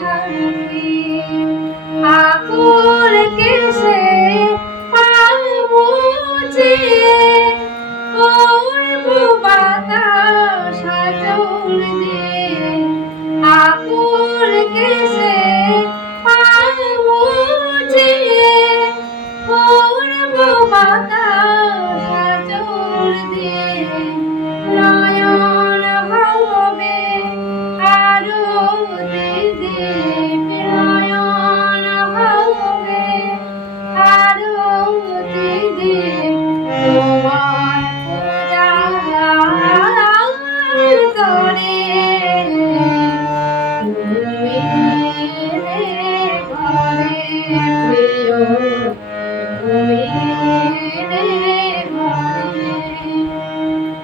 থাকি আকুল কেসে পাবুচে করব বাতাস আঁচল দিয়ে আকুল কেসে পাবুচে করব বাতাস আঁচল দিয়ে নয়ন হবে আরো দিদি নয়ন হবে আরো দিদি তোমার পূজা করে তুমি ঘরে প্রিয় তুমি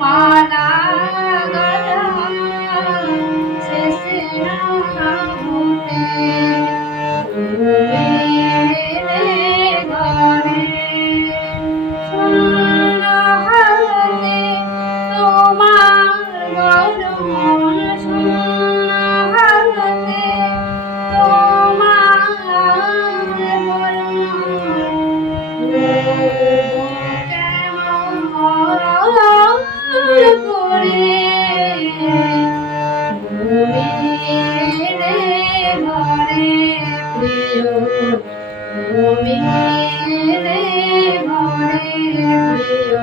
পালা শেষে হতে ঘরে শূন্য হাতে তোমার গরম শূন্য হাতে তোমার করে ঘরে প্রিয় তুমি ঘরে প্রিয়